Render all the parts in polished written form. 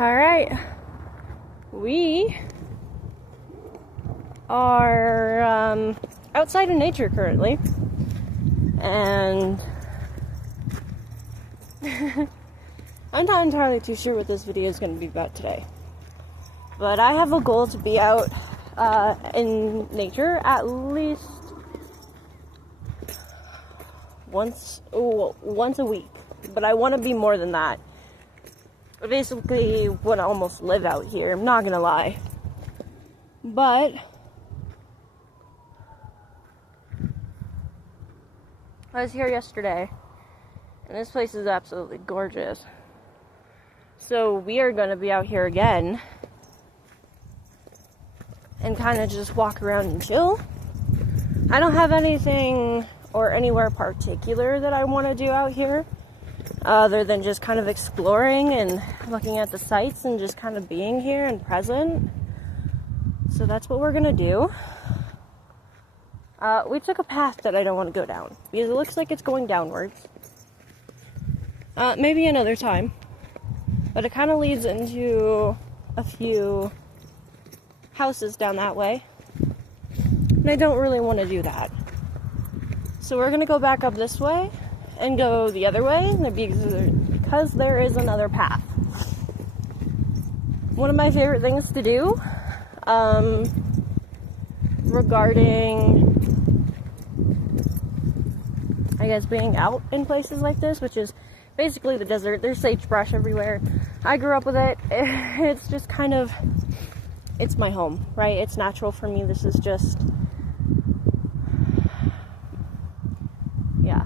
Alright, we are outside in nature currently, and I'm not entirely too sure what this video is going to be about today, but I have a goal to be out in nature at least once a week, but I want to be more than that. I basically want to almost live out here, I'm not gonna lie. But I was here yesterday, and this place is absolutely gorgeous. So we are gonna be out here again and kind of just walk around and chill. I don't have anything or anywhere particular that I want to do out here, other than just kind of exploring and looking at the sights and just kind of being here and present. So that's what we're gonna do. We took a path that I don't want to go down because it looks like it's going downwards. Maybe another time, but it kind of leads into a few houses down that way, and I don't really want to do that. So we're gonna go back up this way and go the other way because there is another path. One of my favorite things to do regarding, I guess, being out in places like this, which is basically the desert. There's sagebrush everywhere. I grew up with it. It's just kind of, it's my home, right? It's natural for me. This is just, yeah,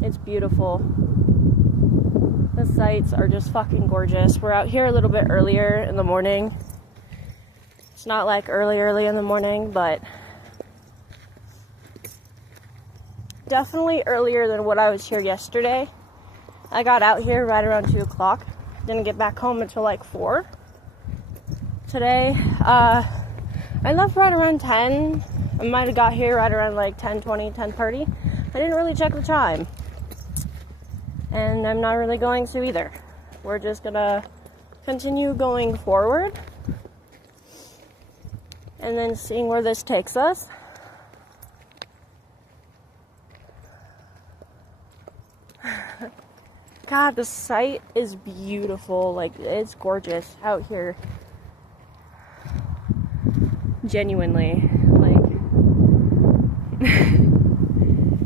it's beautiful. The sights are just fucking gorgeous. We're out here a little bit earlier in the morning. It's not like early in the morning, but definitely earlier than what I was here yesterday. I got out here right around 2 o'clock. Didn't get back home until like 4. Today, I left right around 10. I might have got here right around like 10:20, 10:30. I didn't really check the time. And I'm not really going to either. We're just gonna continue going forward and then seeing where this takes us. God, the site is beautiful. Like, it's gorgeous out here. Genuinely. Like,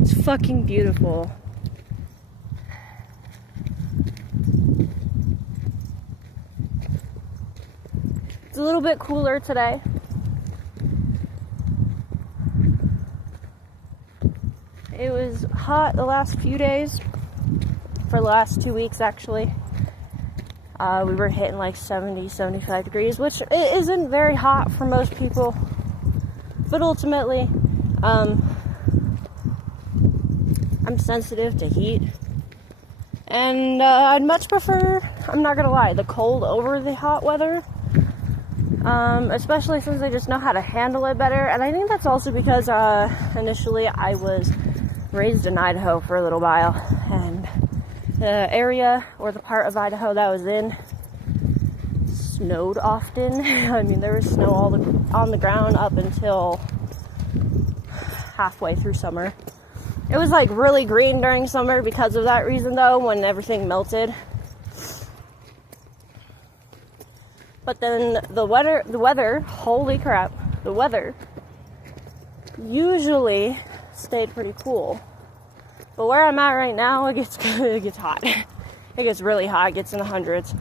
it's fucking beautiful. It's a little bit cooler today. It was hot the last few days. For the last 2 weeks, actually. We were hitting like 70, 75 degrees, which isn't very hot for most people. But ultimately, I'm sensitive to heat. And I'd much prefer, I'm not gonna lie, the cold over the hot weather. Especially since I just know how to handle it better. And I think that's also because initially I was raised in Idaho for a little while, and the area or the part of Idaho that I was in snowed often. I mean, there was snow on the ground up until halfway through summer. It was like really green during summer because of that reason, though, when everything melted. But then the weather, holy crap, the weather usually stayed pretty cool. But where I'm at right now, it gets hot. It gets really hot. It gets in the hundreds,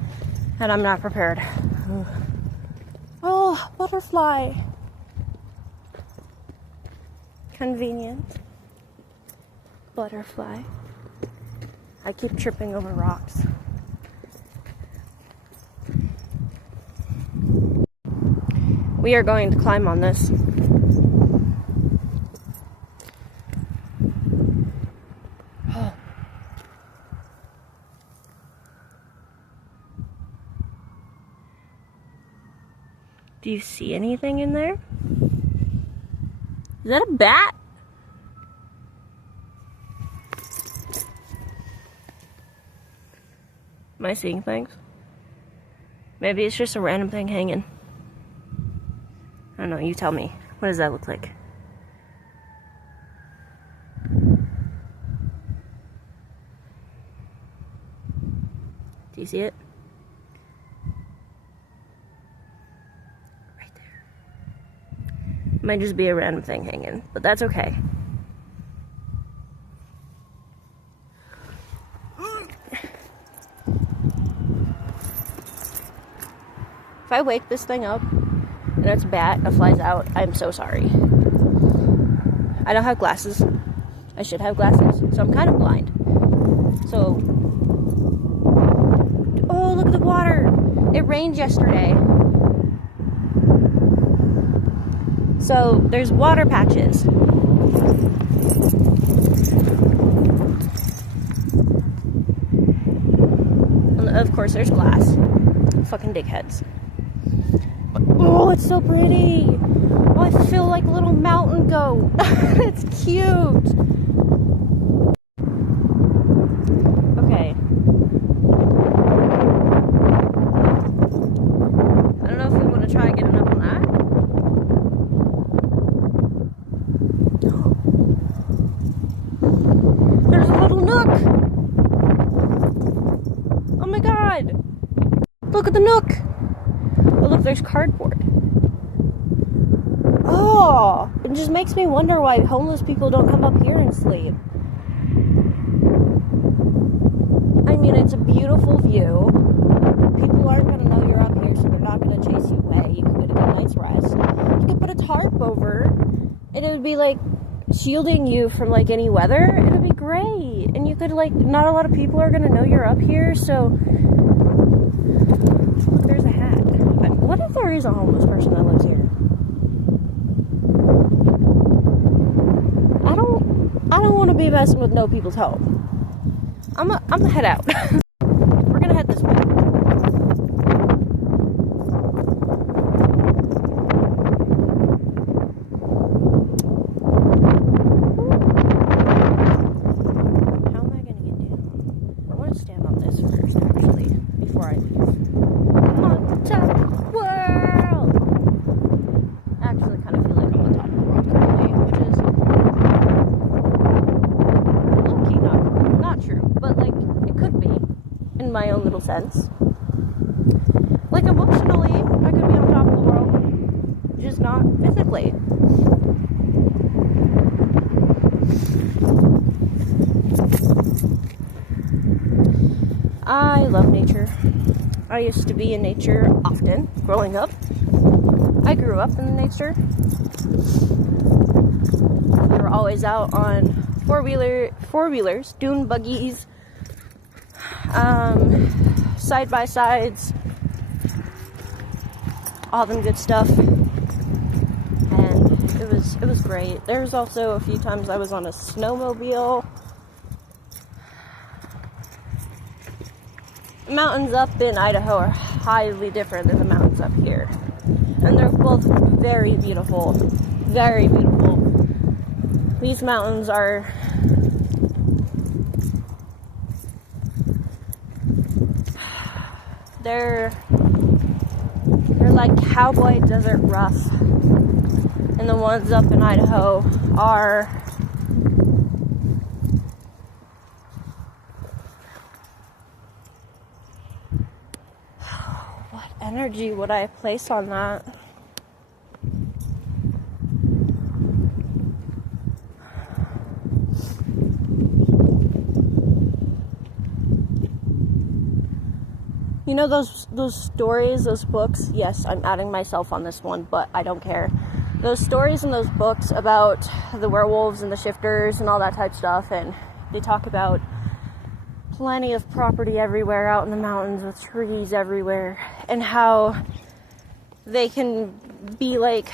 and I'm not prepared. Oh, butterfly. Convenient. Butterfly. I keep tripping over rocks. We are going to climb on this. Do you see anything in there? Is that a bat? Am I seeing things? Maybe it's just a random thing hanging. I don't know, you tell me. What does that look like? Do you see it? Right there. Might just be a random thing hanging, but that's okay. If I wake this thing up and it's a bat that flies out, I'm so sorry. I don't have glasses. I should have glasses, so I'm kind of blind. So, oh, look at the water. It rained yesterday. So, there's water patches. And of course, there's glass. Fucking dickheads. Oh, it's so pretty. Oh, I feel like a little mountain goat. It's cute. Okay. I don't know if we want to try getting up on that. There's a little nook. Oh my god. Look at the nook. Oh, look, there's cardboard. Oh, it just makes me wonder why homeless people don't come up here and sleep. I mean, it's a beautiful view. People aren't going to know you're up here, so they're not going to chase you away. You can get a good night's rest. You could put a tarp over, and it would be like shielding you from like any weather. It would be great. And you could like, not a lot of people are going to know you're up here, so there's a hat. But what if there is a homeless person that lives here? I don't want to be messing with no people's home. I'm gonna head out. We're gonna head this way. How am I gonna get down? I want to stand on this first, actually, before I leave. On top of the world! I actually kind of feel like I'm on top of the world currently, which is low-key not true, but like it could be in my own little sense. Like emotionally, I could be on top of the world, just not physically. I love nature. I used to be in nature often growing up. I grew up in nature. We were always out on four-wheelers, dune buggies, side-by-sides, all them good stuff. And it was great. There was also a few times I was on a snowmobile. The mountains up in Idaho are highly different than the mountains up here. And they're both very beautiful. Very beautiful. These mountains are they're like cowboy desert rough. And the ones up in Idaho are what energy would I place on that? You know those stories, those books? Yes, I'm adding myself on this one, but I don't care. Those stories and those books about the werewolves and the shifters and all that type stuff, and they talk about plenty of property everywhere out in the mountains with trees everywhere, and how they can be like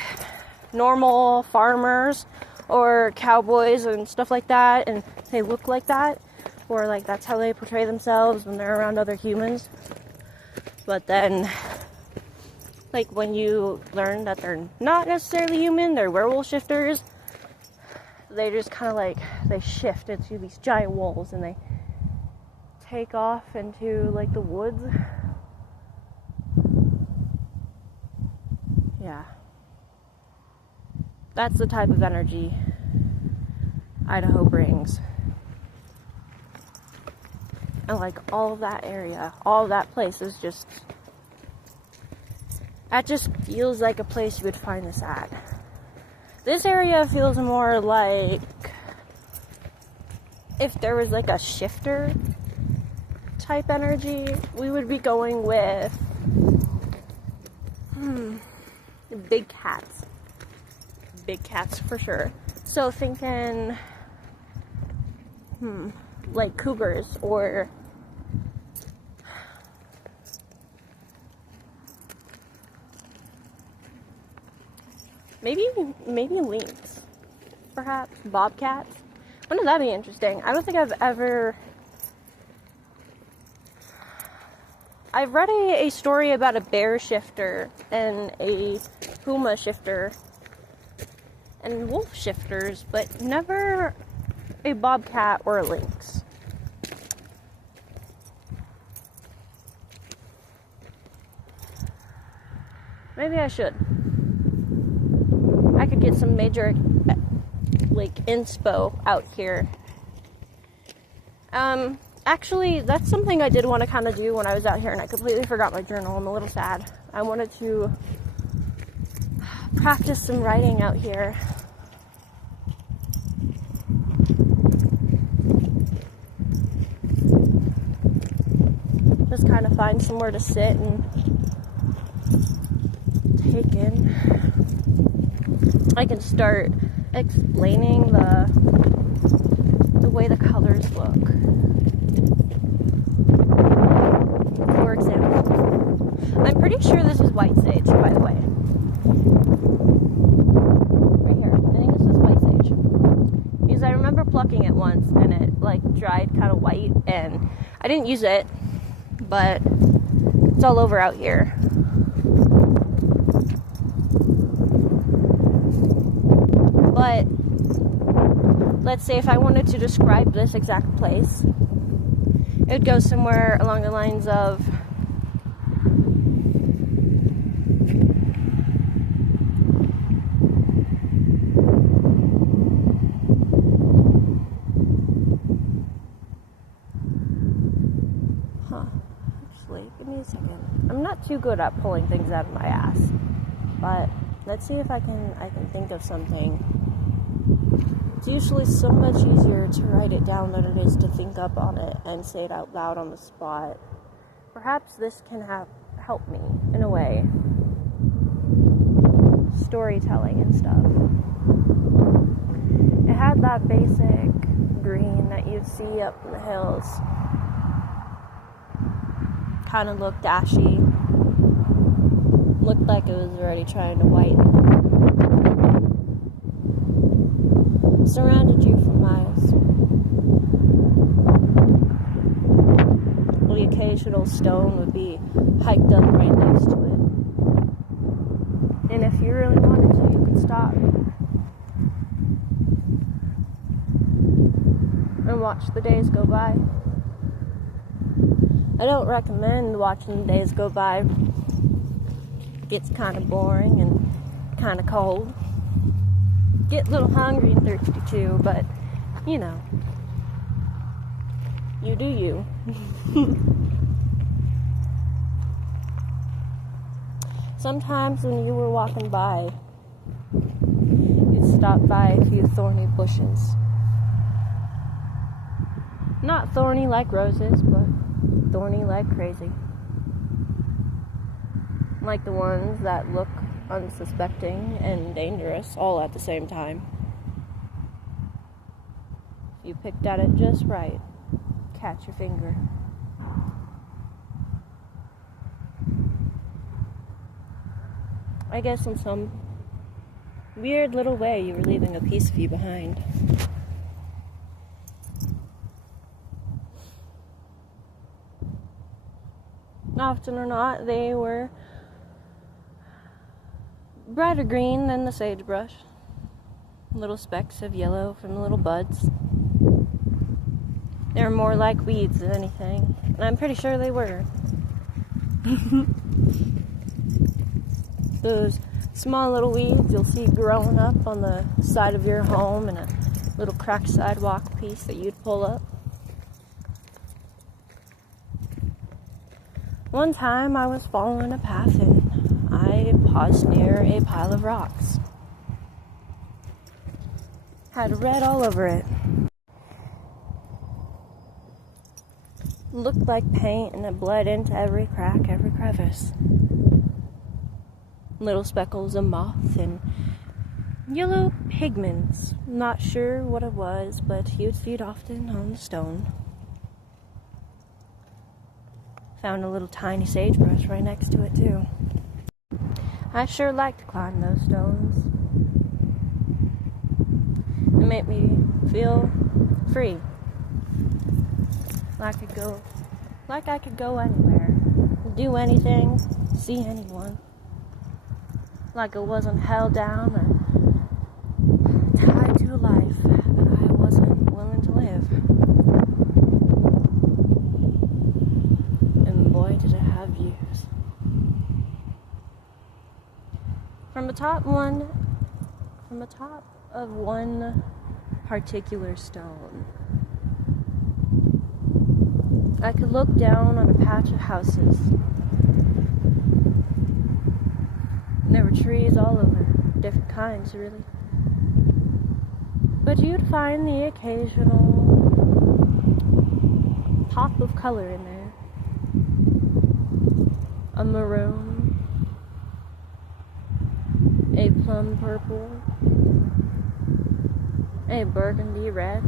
normal farmers or cowboys and stuff like that, and they look like that, or like that's how they portray themselves when they're around other humans. But then, like, when you learn that they're not necessarily human, they're werewolf shifters, they just kind of like, they shift into these giant wolves and they take off into, like, the woods. That's the type of energy Idaho brings. And like all of that area, all of that place is just, that just feels like a place you would find this at. This area feels more like if there was like a shifter type energy, we would be going with big cats. Big cats for sure. So thinking like cougars or maybe lynx, perhaps bobcats. Wouldn't that be interesting? I don't think I've read a story about a bear shifter and a puma shifter and wolf shifters, but never a bobcat or a lynx. Maybe I should. I could get some major like inspo out here. Actually, that's something I did want to kind of do when I was out here, and I completely forgot my journal. I'm a little sad. I wanted to practice some writing out here. Just kind of find somewhere to sit and take in. I can start explaining the way the colors look. For example, I'm pretty sure this is white sage, by the way. Right here. I think this is white sage. Because I remember plucking it once and it like dried kind of white, and I didn't use it, but it's all over out here. But let's say if I wanted to describe this exact place, it would go somewhere along the lines of actually, give me a second. I'm not too good at pulling things out of my ass, but let's see if I can think of something. It's usually so much easier to write it down than it is to think up on it and say it out loud on the spot. Perhaps this can help me in a way. Storytelling and stuff. It had that basic green that you'd see up in the hills. Kind of looked ashy. Looked like it was already trying to whiten. Surrounded you for miles. The occasional stone would be hiked up right next to it. And if you really wanted to, you could stop and watch the days go by. I don't recommend watching the days go by. It gets kind of boring and kind of cold. Get a little hungry and thirsty too, but you know, you do you. Sometimes when you were walking by, you'd stop by a few thorny bushes. Not thorny like roses, but thorny like crazy. Like the ones that look unsuspecting and dangerous all at the same time. If you picked at it just right, catch your finger. I guess in some weird little way you were leaving a piece of you behind. Often or not, they were brighter green than the sagebrush. Little specks of yellow from the little buds. They were more like weeds than anything, and I'm pretty sure they were. Those small little weeds you'll see growing up on the side of your home and a little cracked sidewalk piece that you'd pull up. One time I was following a path and I paused near a pile of rocks. Had red all over it. Looked like paint and it bled into every crack, every crevice. Little speckles of moth and yellow pigments. Not sure what it was, but you'd see it often on the stone. Found a little tiny sagebrush right next to it too. I sure like to climb those stones. It made me feel free. Like I could go anywhere, do anything, see anyone. Like I wasn't held down or tied to a life that I wasn't willing to live. And boy, did it have views. From the top of one particular stone, I could look down on a patch of houses. And there were trees all over, different kinds, really. But you'd find the occasional pop of color in there. A maroon, a plum purple, a burgundy red.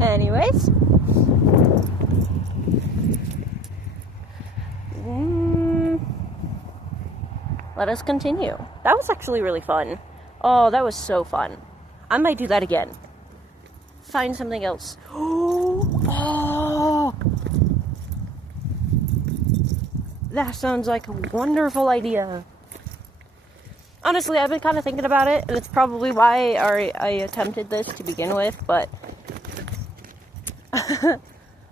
Anyways, let us continue. That was actually really fun. Oh, that was so fun. I might do that again. Find something else. Oh, that sounds like a wonderful idea. Honestly, I've been kind of thinking about it, and it's probably why I attempted this to begin with, but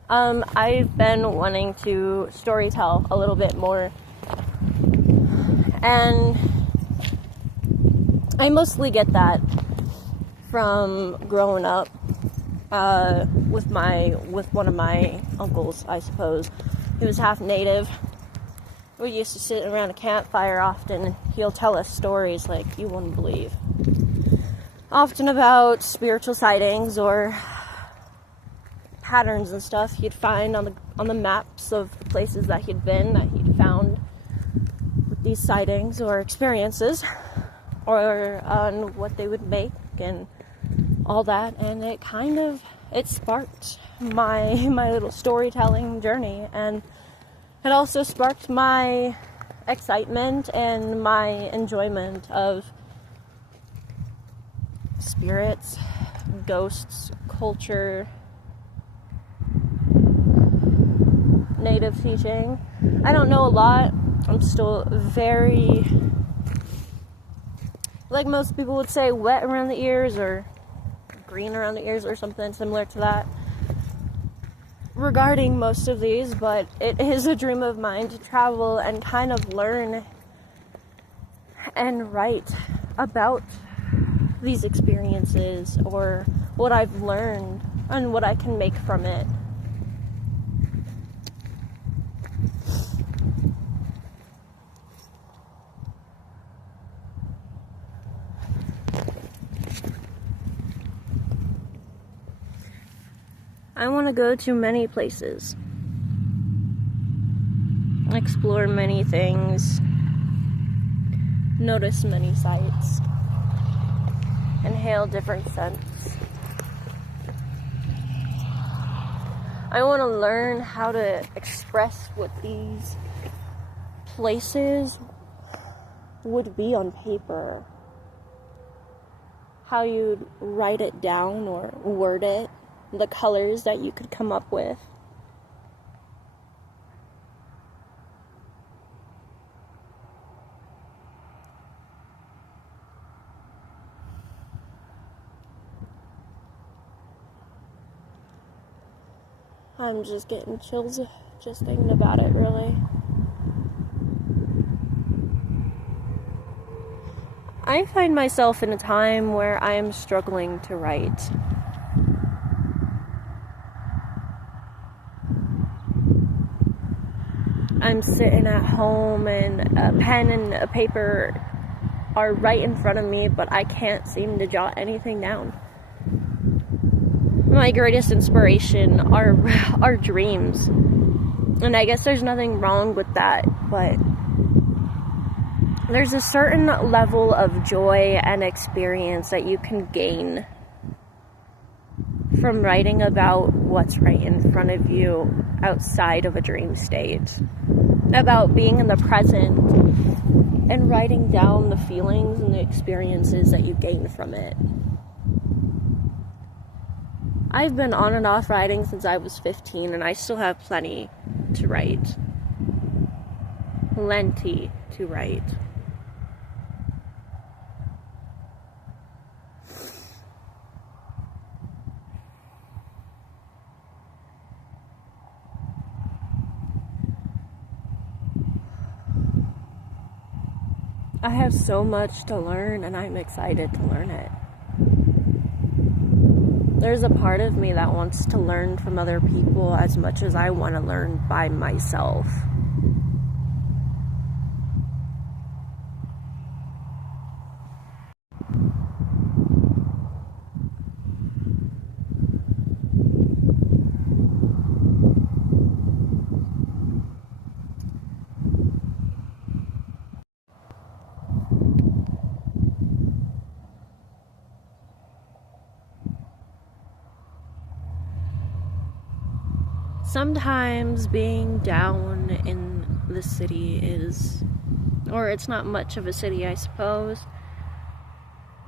I've been wanting to storytell a little bit more, and I mostly get that from growing up with one of my uncles, I suppose. He was half native. We used to sit around a campfire often, and he'll tell us stories like you wouldn't believe. Often about spiritual sightings or patterns and stuff he'd find on the maps of the places that he'd been, that he'd found with these sightings or experiences, or on what they would make and all that. And it sparked my little storytelling journey, and it also sparked my excitement and my enjoyment of spirits, ghosts, culture, native teaching. I don't know a lot. I'm still very, like most people would say, wet around the ears or green around the ears or something similar to that regarding most of these, but it is a dream of mine to travel and kind of learn and write about these experiences, or what I've learned and what I can make from it. I want to go to many places, explore many things, notice many sights, inhale different scents. I want to learn how to express what these places would be on paper, how you'd write it down or word it, the colors that you could come up with. I'm just getting chills just thinking about it, really. I find myself in a time where I am struggling to write. I'm sitting at home and a pen and a paper are right in front of me, but I can't seem to jot anything down. My greatest inspiration are dreams. And I guess there's nothing wrong with that, but there's a certain level of joy and experience that you can gain from writing about what's right in front of you outside of a dream state. About being in the present and writing down the feelings and the experiences that you gain from it. I've been on and off writing since I was 15, and I still have plenty to write. Plenty to write. I have so much to learn, and I'm excited to learn it. There's a part of me that wants to learn from other people as much as I want to learn by myself. Sometimes being down in the city or it's not much of a city, I suppose.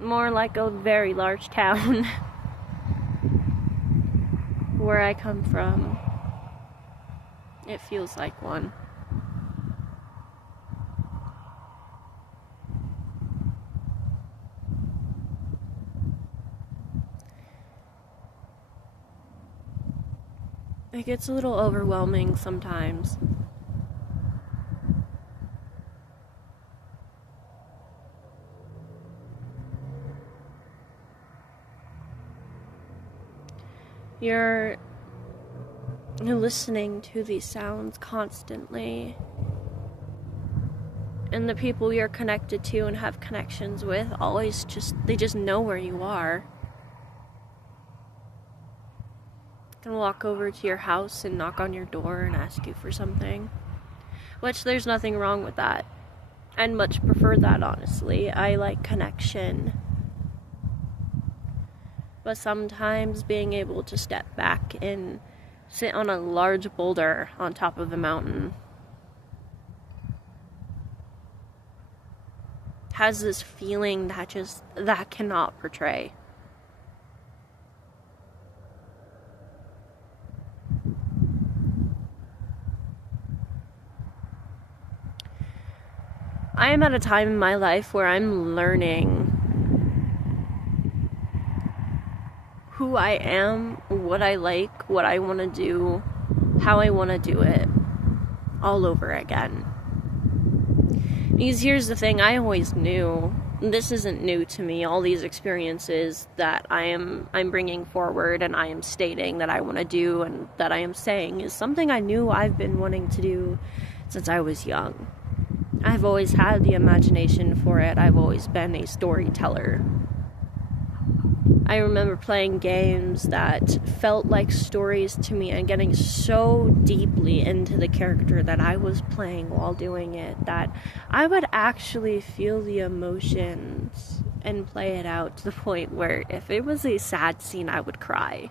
More like a very large town. Where I come from, it feels like one. It gets a little overwhelming sometimes. You're listening to these sounds constantly, and the people you're connected to and have connections with they just know where you are. Can walk over to your house and knock on your door and ask you for something, which there's nothing wrong with that. I'd much prefer that, honestly. I like connection. But sometimes being able to step back and sit on a large boulder on top of the mountain has this feeling that cannot portray. I am at a time in my life where I'm learning who I am, what I like, what I want to do, how I want to do it, all over again. Because here's the thing, I always knew, this isn't new to me, all these experiences that I'm bringing forward and I am stating that I want to do and that I am saying is something I knew I've been wanting to do since I was young. I've always had the imagination for it. I've always been a storyteller. I remember playing games that felt like stories to me and getting so deeply into the character that I was playing while doing it that I would actually feel the emotions and play it out to the point where if it was a sad scene, I would cry.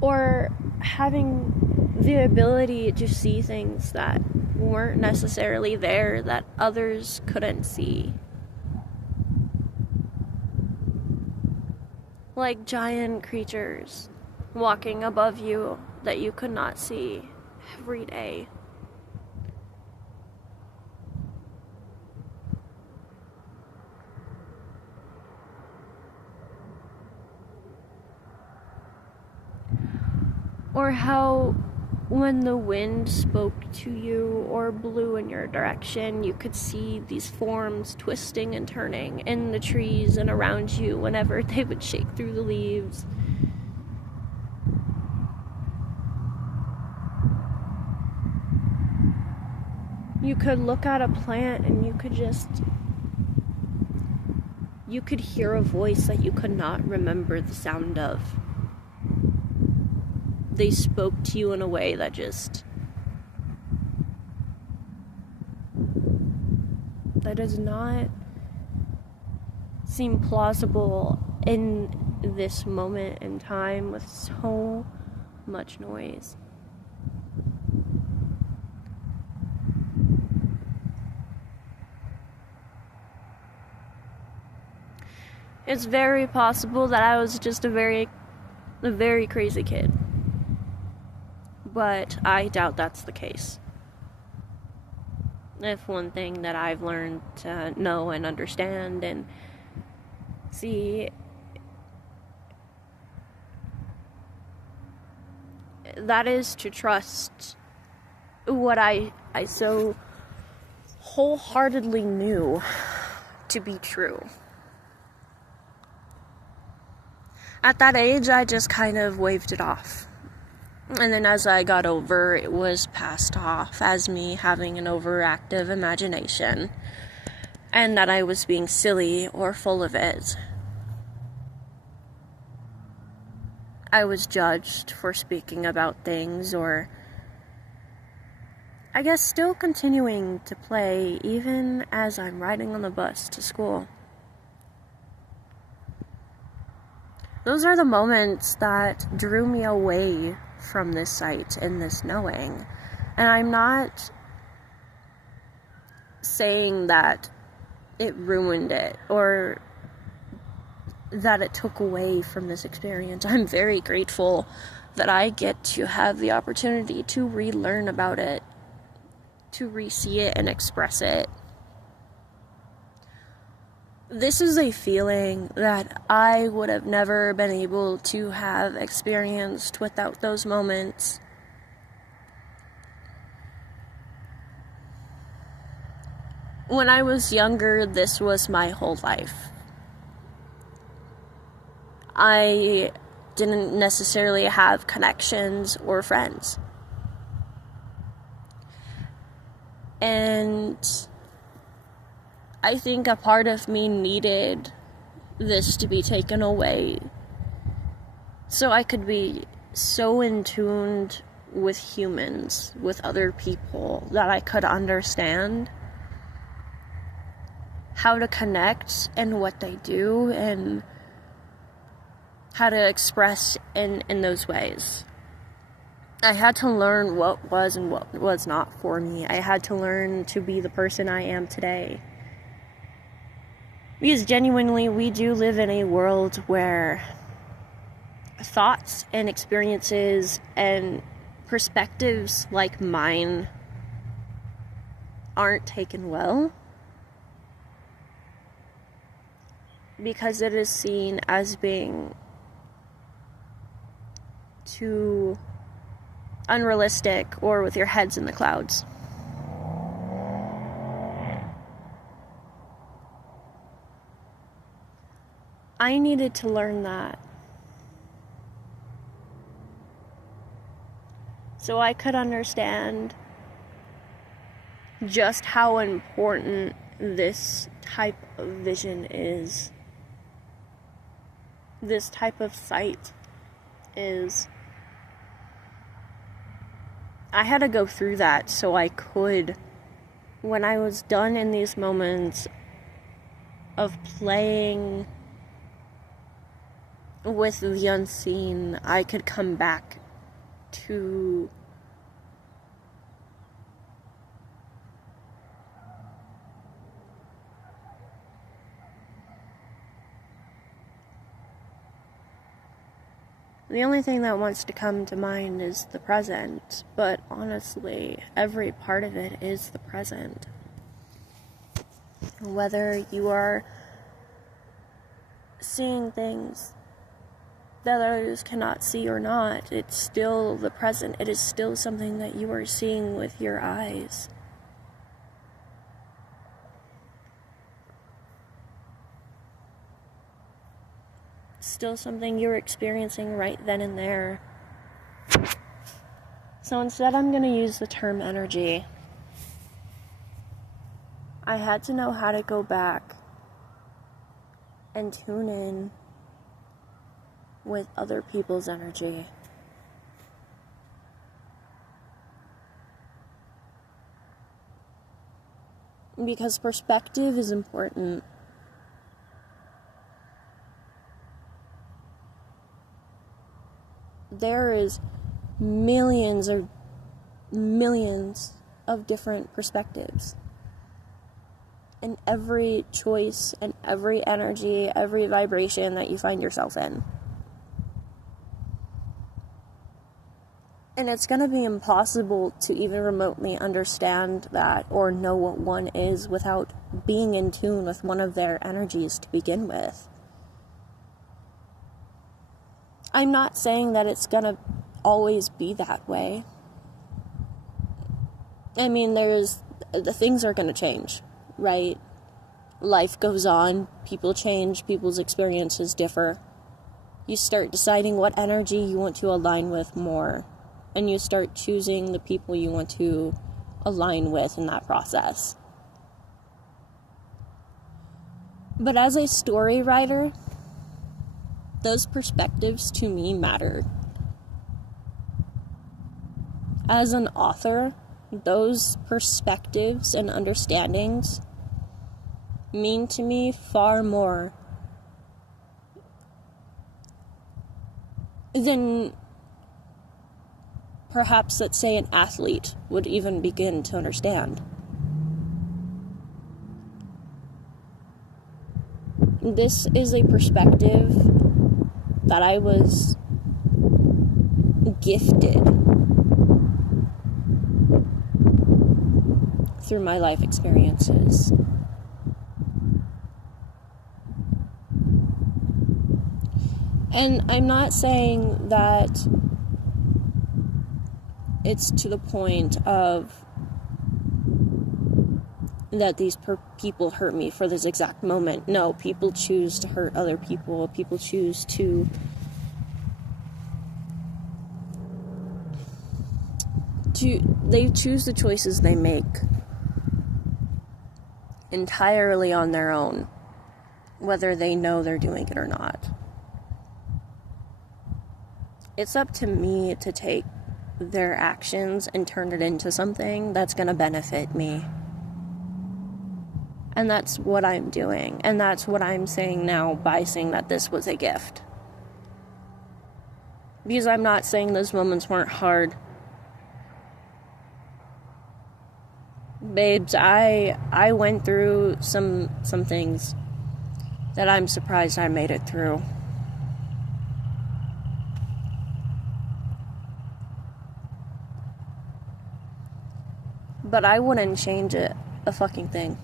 Or having the ability to see things that weren't necessarily there that others couldn't see. Like giant creatures walking above you that you could not see every day. Or how when the wind spoke to you or blew in your direction, you could see these forms twisting and turning in the trees and around you whenever they would shake through the leaves. You could look at a plant and you could hear a voice that you could not remember the sound of. They spoke to you in a way that does not seem plausible in this moment in time with so much noise. It's very possible that I was just a very crazy kid. But I doubt that's the case. If one thing that I've learned to know and understand and see, that is to trust what I so wholeheartedly knew to be true. At that age, I just kind of waved it off. And then as I got over, it was passed off as me having an overactive imagination, and that I was being silly or full of it. I was judged for speaking about things, or I guess still continuing to play even as I'm riding on the bus to school. Those are the moments that drew me away from this sight and this knowing. And I'm not saying that it ruined it or that it took away from this experience. I'm very grateful that I get to have the opportunity to relearn about it, to re-see it and express it. This is a feeling that I would have never been able to have experienced without those moments. When I was younger, this was my whole life. I didn't necessarily have connections or friends. And I think a part of me needed this to be taken away so I could be so in tune with humans, with other people, that I could understand how to connect and what they do and how to express in those ways. I had to learn what was and what was not for me. I had to learn to be the person I am today. Because genuinely, we do live in a world where thoughts and experiences and perspectives like mine aren't taken well, because it is seen as being too unrealistic or with your heads in the clouds. I needed to learn that so I could understand just how important this type of vision is, this type of sight is. I had to go through that so I could, when I was done in these moments of playing with the unseen, I could come back to the only thing that wants to come to mind is the present, but honestly, every part of it is the present. Whether you are seeing things that others cannot see or not, it's still the present. It is still something that you are seeing with your eyes. It's still something you're experiencing right then and there. So instead, I'm going to use the term energy. I had to know how to go back and tune in with other people's energy. Because perspective is important. There is millions or millions of different perspectives. In every choice and every energy, every vibration that you find yourself in. And it's going to be impossible to even remotely understand that or know what one is without being in tune with one of their energies to begin with. I'm not saying that it's going to always be that way. I mean, the things are going to change, right? Life goes on, people change, people's experiences differ. You start deciding what energy you want to align with more, and you start choosing the people you want to align with in that process. But as a story writer, those perspectives to me matter. As an author, those perspectives and understandings mean to me far more than perhaps, let's say, an athlete would even begin to understand. This is a perspective that I was gifted through my life experiences. And I'm not saying that it's to the point of that these people hurt me for this exact moment. No, people choose to hurt other people. People choose to they choose the choices they make entirely on their own, whether they know they're doing it or not. It's up to me to take their actions and turn it into something that's going to benefit me. And that's what I'm doing. And that's what I'm saying now by saying that this was a gift. Because I'm not saying those moments weren't hard. Babes, I went through some things that I'm surprised I made it through. But I wouldn't change it a fucking thing.